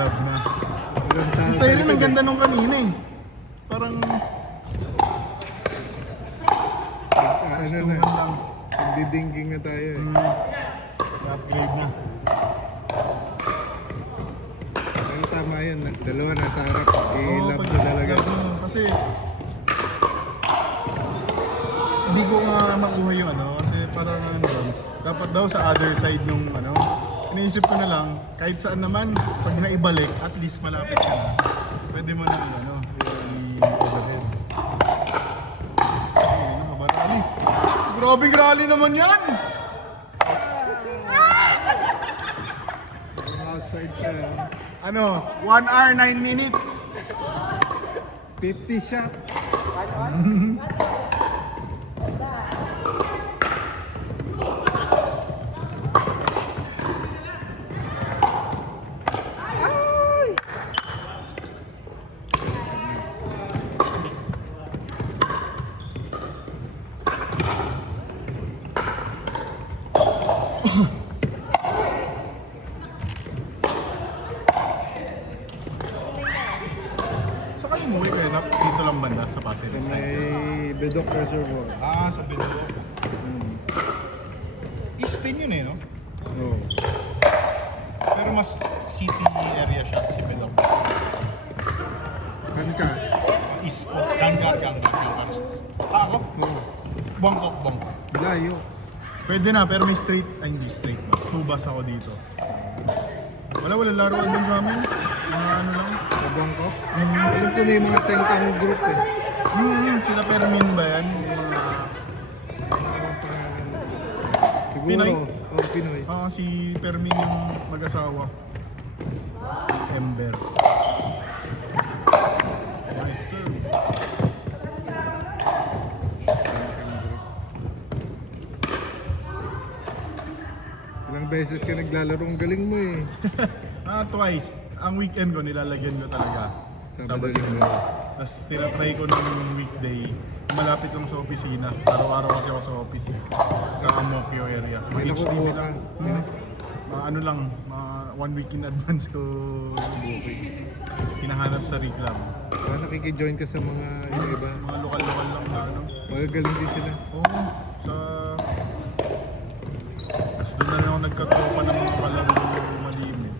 Love na. Yung siren, ang ganda nung kanina eh. Parang... Ano na, lang. nagdidingking na tayo eh. Upgrade na. Pero tama yun, dalawa nasa harap. I-love pag- na talaga. love na. Kasi... Hindi ko nga makuha yung ano, kasi parang ano, dapat daw sa other side nung ano, iniisip ko na lang, kahit saan naman, pag naibalik, at least malapit ka na. Pwede mo na ano, i-overhead. Ay, ano ba, rally? Grabing rally naman yan! Outside ka, Ano, 1 hour 9 minutes. 50 shot. So kayo umuwi kayo na dito lang banda sa Pasay Sa Rizal? may Bedok Reservoir. Sa Bidolo. East din yun eh, no? Oo. Pero mas city area siya si Bidolo. Kan ka? East ko. Ganggar. Ako? Oo. Bangkok. Layo. Pwede na, pero may straight, ay hindi straight bus. 2 bus ako dito. Wala laruan din sa amin. Mga ano lang. Sa Bangkok. Alam ko na yung mga sengkang group eh. Sila Permin ba yan? Yung mga... Siguro. Pinoy? Oh, Pinoy. Si Permin yung mag-asawa. Si Ember. Nice sir. Ilang beses ka naglalaro, ang galing mo eh. Twice. Ang weekend ko, nilalagyan ko talaga. Sabado, Linggo. Tapos tinatry ko ng weekday. Malapit lang sa opisina. Araw-araw kasi ako sa office. Sa Amokyo area. May HDB nakukuha lang. ka. Mga ano lang, mga 1 week in advance ko booking. Hinahanap sa reclam. Baka nakikijoin ka sa mga yung iba. Mga lokal-lokal lang na ano. Magagaling din sila. Oo, sa... Tapos doon na lang ako nagkatropa ng mga kalaro malimit.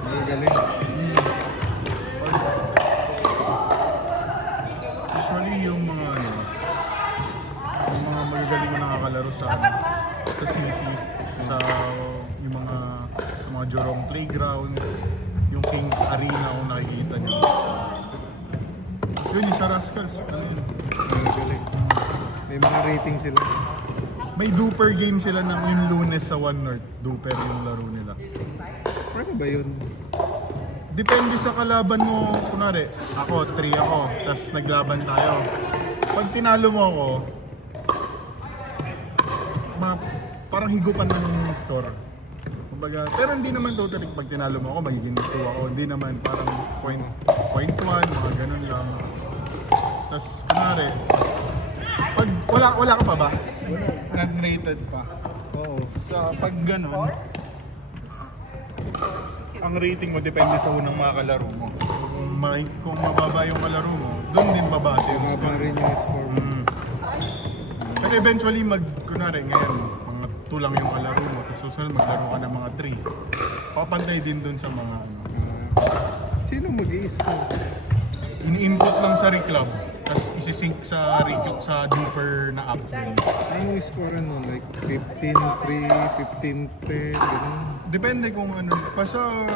Magagaling. Usually yung mga ano, yung mga magagaling na nakakalaro sa city, sa yung mga sa mga Jorong Playgrounds, yung Kings Arena kung nakikita nyo. Yun, yung sa Rascals, ano yun? Magagaling. May mga rating sila. May duper game sila ng yung Lunes sa One North. Duper yung laro nila. Paano ba yun? Depende sa kalaban mo. Kunwari, ako, 3 ako, tapos naglaban tayo. Pag tinalo mo ako, parang higupan ng score. Kumbaga, pero hindi naman totally pag tinalo mo ako, magiging 2 ako. Hindi naman, parang point 1, mga ganun lang. Tapos, kunwari, pag wala ka pa ba? Wala. Non-rated pa. Oo. Sa pag ganun, ang rating mo depende sa unang mga kalaro mo. Kung mababa yung kalaro mo, doon din babase yung Mababa score. rin yung score mo. Pero eventually, kunwari ngayon, mga 2 lang yung kalaro mo. Tapos susunod, maglaro ka ng mga 3. Papantay din doon sa mga ano. Sino mag-i-score? Ini-input lang sa reclub. Tapos isi-sync sa reclub sa Jupiter na app din. Anong score nun? Like 15-3, 15-10, gano'n? Depende kung ano. Basta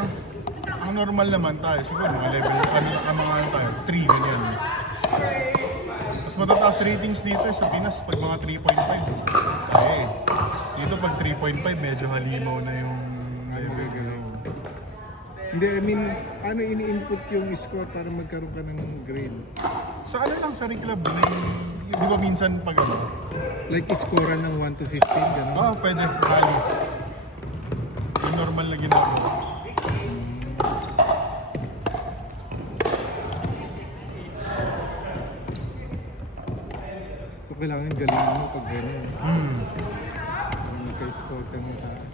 ang normal naman tayo, siguro mga level, mga ano tayo, 3 ganyan. Mas matataas ratings dito sa Pinas pag mga 3.5. Kaya eh. Dito pag 3.5 medyo halimaw na yung Magagaling. Hindi, I mean, ano ini-input yung score para magkaroon ka ng grade? sa ano lang sa reclub, di ba minsan pag ano? Like score ng 1 to 15, gano'n? Oo, pwede, hali. Yung normal na ginagawa. So kailangan galing mo pag gano'n. Hmm. Magka-score ka ng taas.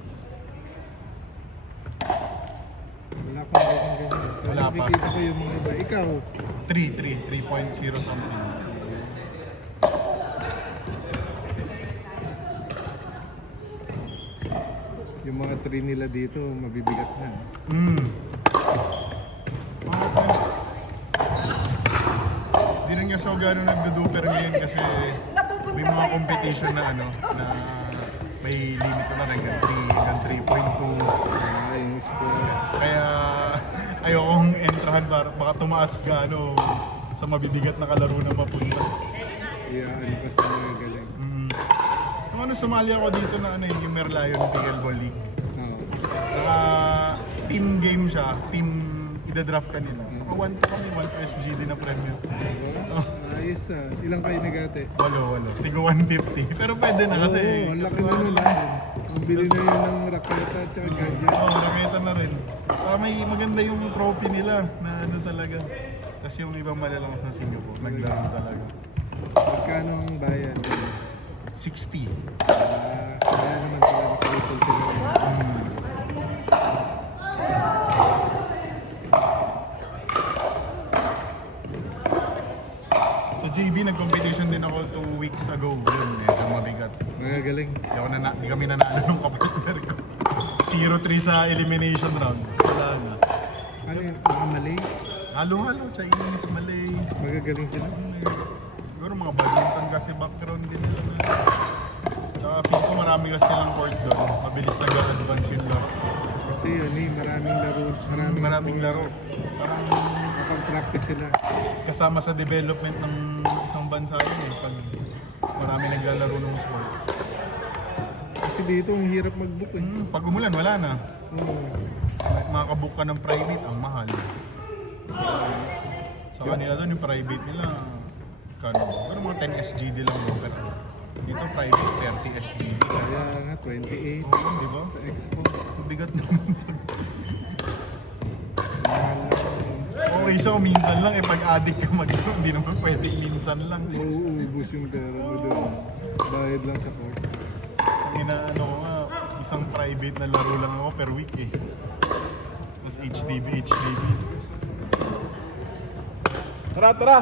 Wala wala akong ganyan. Pero Wala pa. nakikita ko yung mga iba. Ikaw, 3.0 something. yung mga tree nila dito, mabibigat na. Hindi rin nga so gano'n nagduduper ngayon kasi may mga competition na ano, na may limit na hanggang 3.2. Yung score. Kaya ayokong entrahan para baka tumaas gaano sa mabibigat na kalaro na papunta. Ano pa sa mga galing. Nung ano, sumali ako dito na ano yung Merlion Pickleball League. Oo. Naka team game siya, team ida-draft ka nila. Naka 1 to kami, 1 to SGD na premium. Oh, Ayos ah. Ilang kayo nagate? walo. Tigo 150. Pero pwede na kasi. Oo, ang laki na nun ah. Ang bili na yun ng raketa at saka gadget. Oo, nakita na rin. May maganda yung trophy nila na ano talaga. Kasi yung ibang malalang sa Singapore, naglaro talaga. Magkano ang bayan? 60. Kaya naman pala nakalipol sila. Sa JB, nag-competition din ako 2 weeks ago. Yun, medyo mabigat. Magagaling. Di kami nanalo ng kapartner ko. 0-3 sa elimination round. Sila na. Ano yun? Mga Malay? Halo-halo, Chinese, Malay. Magagaling sila. Siguro mga badminton kasi background din nila. Tsaka feel ko marami kasi silang court doon. Mabilis nag-advance yung laro. Kasi ano eh, maraming laro. Maraming laro. Parang Nakapag-practice sila. kasama sa development ng isang bansa yun eh. Pag marami naglalaro ng sport. Kasi dito ang hirap mag-book eh. Pag umulan, wala na. Oo. Makabook ka ng private, ang mahal. Sa kanila doon, yung private nila, kano? Pero mga 10 SGD lang mo. Pero dito private, 30 SGD. Kaya nga, 28 Oo, di ba? sa Expo. Mabigat naman. Okay siya kung minsan lang, eh pag addict ka mag-laro, hindi naman pwede minsan lang. Mauubos yung pera mo doon. Bayad lang sa court. Ang inaano ko nga, isang private na laro lang ako per week eh. Tapos HDB. Tara!